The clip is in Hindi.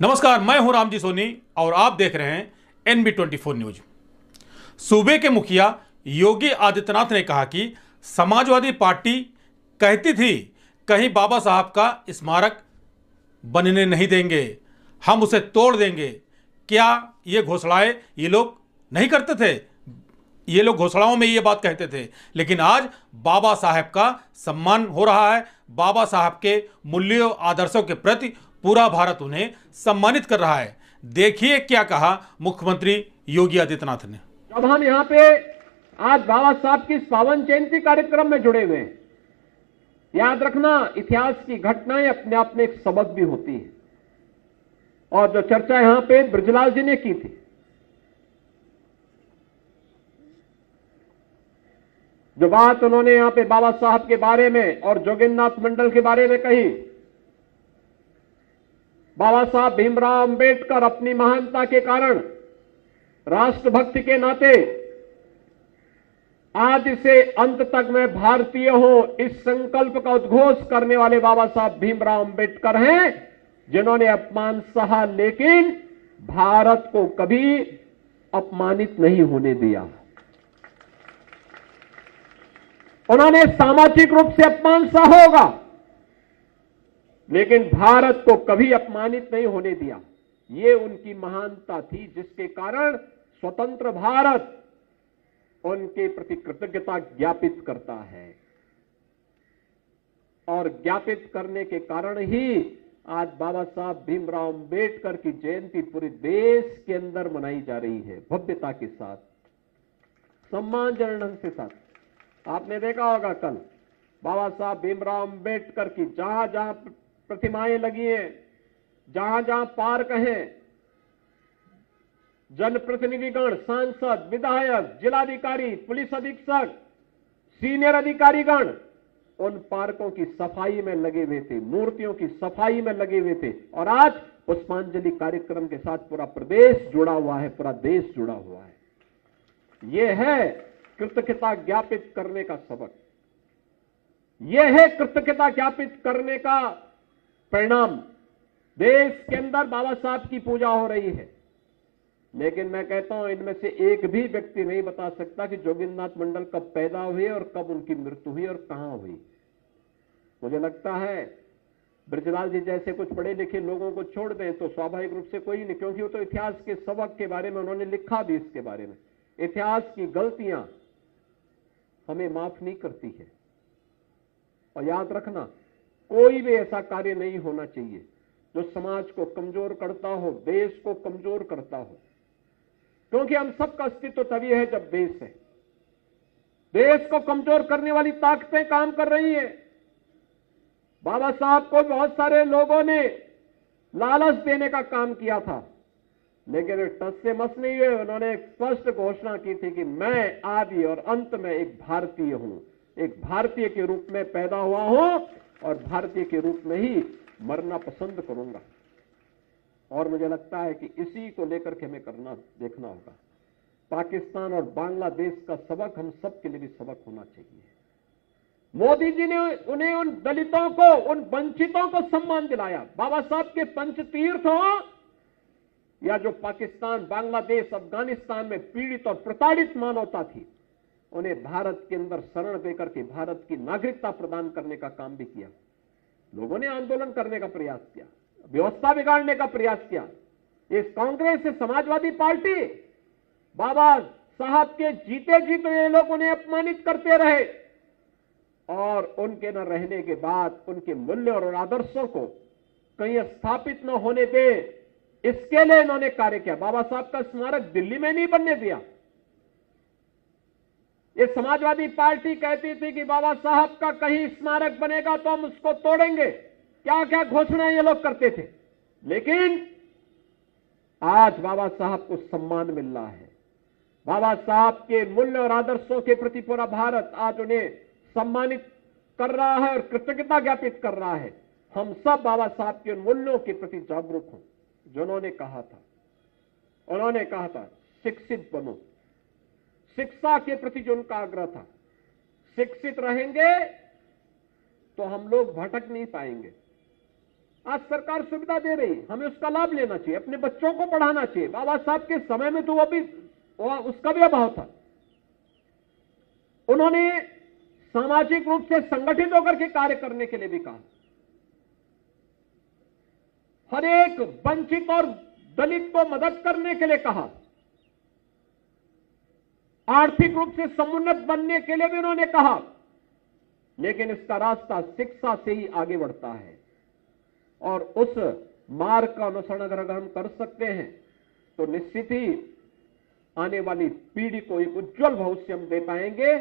नमस्कार, मैं हूं रामजी सोनी और आप देख रहे हैं NB24 न्यूज। सूबे के मुखिया योगी आदित्यनाथ ने कहा कि समाजवादी पार्टी कहती थी कहीं बाबा साहब का स्मारक बनने नहीं देंगे, हम उसे तोड़ देंगे। क्या ये घोषणाएं ये लोग नहीं करते थे? ये लोग घोषणाओं में ये बात कहते थे, लेकिन आज बाबा साहब का सम्मान हो रहा है। बाबा साहब के मूल्यों आदर्शों के प्रति पूरा भारत उन्हें सम्मानित कर रहा है। देखिए क्या कहा मुख्यमंत्री योगी आदित्यनाथ ने। जब हम यहाँ पे आज बाबा साहब की पावन जयंती कार्यक्रम में जुड़े हुए हैं, याद रखना इतिहास की घटनाएं अपने आप में एक सबक भी होती है। और जो चर्चा यहां पे ब्रजलाल जी ने की थी, जो बात उन्होंने यहां पे बाबा साहब के बारे में और जोगिंद्रनाथ मंडल के बारे में कही, बाबा साहब भीमराव अंबेडकर अपनी महानता के कारण, राष्ट्रभक्ति के नाते आज से अंत तक मैं भारतीय हूं इस संकल्प का उद्घोष करने वाले बाबा साहब भीमराव अंबेडकर हैं, जिन्होंने अपमान सहा लेकिन भारत को कभी अपमानित नहीं होने दिया। उन्होंने सामाजिक रूप से अपमान सहा होगा, लेकिन भारत को कभी अपमानित नहीं होने दिया। ये उनकी महानता थी, जिसके कारण स्वतंत्र भारत उनके प्रति कृतज्ञता ज्ञापित करता है। और ज्ञापित करने के कारण ही आज बाबा साहब भीमराव अंबेडकर की जयंती पूरे देश के अंदर मनाई जा रही है, भव्यता के साथ, सम्मानजनक के साथ। आपने देखा होगा कल बाबा साहब भीमराव अंबेडकर की जहां जहां प्रतिमाएं लगी हैं, जहां जहां पार्क हैं, जनप्रतिनिधिगण, सांसद, विधायक, जिलाधिकारी, पुलिस अधीक्षक, सीनियर अधिकारीगण उन पार्कों की सफाई में लगे हुए थे, मूर्तियों की सफाई में लगे हुए थे। और आज पुष्पांजलि कार्यक्रम के साथ पूरा प्रदेश जुड़ा हुआ है, पूरा देश जुड़ा हुआ है। यह है कृतज्ञता ज्ञापित करने का सबक, यह है कृतज्ञता ज्ञापित करने का परिणाम। देश के अंदर बाबा साहब की पूजा हो रही है, लेकिन मैं कहता हूं इनमें से एक भी व्यक्ति नहीं बता सकता कि जोगिंद्रनाथ मंडल कब पैदा हुए और कब उनकी मृत्यु हुई और कहां हुई। मुझे लगता है ब्रजलाल जी जैसे कुछ पढ़े लिखे लोगों को छोड़ दें तो स्वाभाविक रूप से कोई नहीं, क्योंकि वो तो इतिहास के सबक के बारे में उन्होंने लिखा भी इसके बारे में। इतिहास की गलतियां हमें माफ नहीं करती है। और याद रखना, कोई भी ऐसा कार्य नहीं होना चाहिए जो समाज को कमजोर करता हो, देश को कमजोर करता हो, क्योंकि हम सबका अस्तित्व तभी है जब देश है। देश को कमजोर करने वाली ताकतें काम कर रही हैं। बाबा साहब को बहुत सारे लोगों ने लालच देने का काम किया था, लेकिन टस से मस नहीं हुए। उन्होंने एक स्पष्ट घोषणा की थी कि मैं आदि और अंत में एक भारतीय हूं, एक भारतीय के रूप में पैदा हुआ हूं और भारतीय के रूप में ही मरना पसंद करूंगा। और मुझे लगता है कि इसी को लेकर के हमें देखना होगा। पाकिस्तान और बांग्लादेश का सबक हम सब के लिए भी सबक होना चाहिए। मोदी जी ने उन्हें, उन दलितों को, उन वंचितों को सम्मान दिलाया। बाबा साहब के पंचतीर्थ हो या जो पाकिस्तान, बांग्लादेश, अफगानिस्तान में पीड़ित और प्रताड़ित मानवता थी, उन्हें भारत के अंदर शरण देकर के भारत की नागरिकता प्रदान करने का काम भी किया। लोगों ने आंदोलन करने का प्रयास किया, व्यवस्था बिगाड़ने का प्रयास किया। इस कांग्रेस से समाजवादी पार्टी, बाबा साहब के जीते जीते ये लोग उन्हें अपमानित करते रहे और उनके न रहने के बाद उनके मूल्य और आदर्शों को कहीं स्थापित न होने दे, इसके लिए इन्होंने कार्य किया। बाबा साहब का स्मारक दिल्ली में नहीं बनने दिया। ये समाजवादी पार्टी कहती थी कि बाबा साहब का कहीं स्मारक बनेगा तो हम उसको तोड़ेंगे, क्या क्या घोषणाएं ये लोग करते थे। लेकिन आज बाबा साहब को सम्मान मिल रहा है। बाबा साहब के मूल्य और आदर्शों के प्रति पूरा भारत आज उन्हें सम्मानित कर रहा है और कृतज्ञता ज्ञापित कर रहा है। हम सब बाबा साहब के मूल्यों के प्रति जागरूक हों। जिन्होंने कहा था, उन्होंने कहा था शिक्षित बनो, शिक्षा के प्रति जो उनका आग्रह था, शिक्षित रहेंगे तो हम लोग भटक नहीं पाएंगे। आज सरकार सुविधा दे रही, हमें उसका लाभ लेना चाहिए, अपने बच्चों को पढ़ाना चाहिए। बाबा साहब के समय में तो उसका भी अभाव था। उन्होंने सामाजिक रूप से संगठित होकर के कार्य करने के लिए भी कहा। हर एक वंचित और दलित को मदद करने के लिए कहा। आर्थिक रूप से समुन्नत बनने के लिए भी उन्होंने कहा। लेकिन इसका रास्ता शिक्षा से ही आगे बढ़ता है, और उस मार्ग का अनुसरण अगर हम कर सकते हैं तो निश्चित ही आने वाली पीढ़ी को एक उज्जवल भविष्य हम दे पाएंगे।